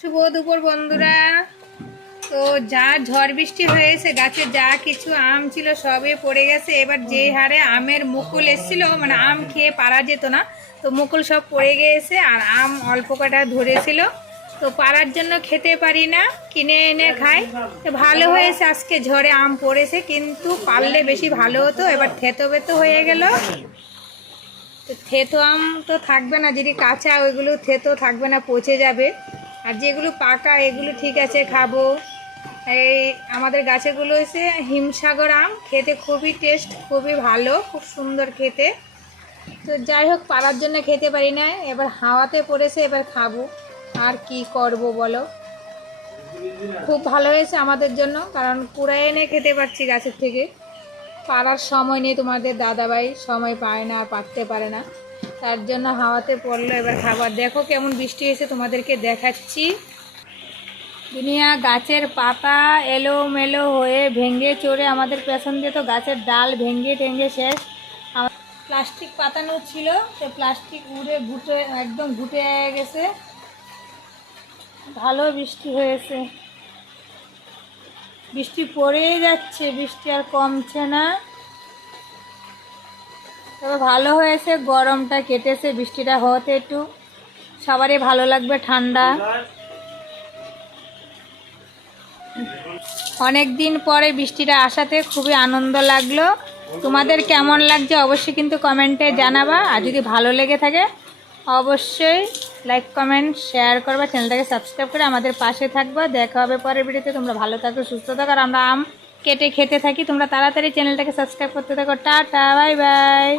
শুভ দুপুর বন্ধুরা। তো যা ঝড় বৃষ্টি হয়েছে, গাছে যা কিছু আম ছিল সবই পড়ে গেছে। এবার যে হারে আমের মুকুল এসেছিল, মানে আম খেয়ে পারা যেত না, তো মুকুল সব পড়ে গিয়েছে। আর আম অল্প কটা ধরেছিল, তো পারার জন্য খেতে পারি না, কিনে এনে খাই। তো ভালো হয়েছে আজকে ঝড়ে আম পড়েছে, কিন্তু পারলে বেশি ভালো হতো। এবার থেতো বেতো হয়ে গেল। তো থেতো আম তো থাকবে না, যদি কাঁচা ওইগুলো থেতো থাকবে না, পচে যাবে। আর যেগুলো পাকা এগুলো ঠিক আছে, খাবো। এই আমাদের গাছেগুলো হচ্ছে হিমসাগর আম, খেতে খুবই টেস্ট, খুবই ভালো, খুব সুন্দর খেতে। তো যাই হোক, পাড়ার জন্য খেতে পারি না, এবার হাওয়াতে পড়েছে, এবার খাবো। আর কি করব বলো। খুব ভালো হয়েছে আমাদের জন্য, কারণ কুড়াই এনে খেতে পারছি গাছের থেকে। পারার সময় নেই, তোমাদের দাদাভাই সময় পায় না, আর পারতে পারে না, তার জন্য হাওয়াতে পড়লো। এবার খাবার দেখো কেমন বৃষ্টি এসে তোমাদেরকে দেখাচ্ছি। দুনিয়া গাছের পাতা এলোমেলো হয়ে ভেঙে চড়ে আমাদের পেছন দিয়ে তো গাছের ডাল ভেঙে টেঙ্গে শেষ। আমার প্লাস্টিক পাতানো ছিল, সে প্লাস্টিক উড়ে ঘুটে একদম ঘুটে গেছে। ভালো বৃষ্টি হয়েছে, বৃষ্টি পড়েই যাচ্ছে, বৃষ্টি আর কমছে না। তবে ভালো হয়েছে, গরমটা কেটেছে, বৃষ্টিটা হতে একটু সবারই ভালো লাগবে, ঠান্ডা। অনেক দিন পরে বৃষ্টিটা আসাতে খুবই আনন্দ লাগলো। তোমাদের কেমন লাগছে অবশ্যই কিন্তু কমেন্টে জানাবা। আর যদি ভালো লেগে থাকে অবশ্যই লাইক কমেন্ট শেয়ার করবা, চ্যানেলটাকে সাবস্ক্রাইব করে আমাদের পাশে থাকবা। দেখা হবে পরের ভিডিওতে। তোমরা ভালো থাকো, সুস্থ থাকো, আর আমরা আম কেটে খেতে থাকি। তোমরা তাড়াতাড়ি চ্যানেলটাকে সাবস্ক্রাইব করতে থাকো। Tata, bye bye.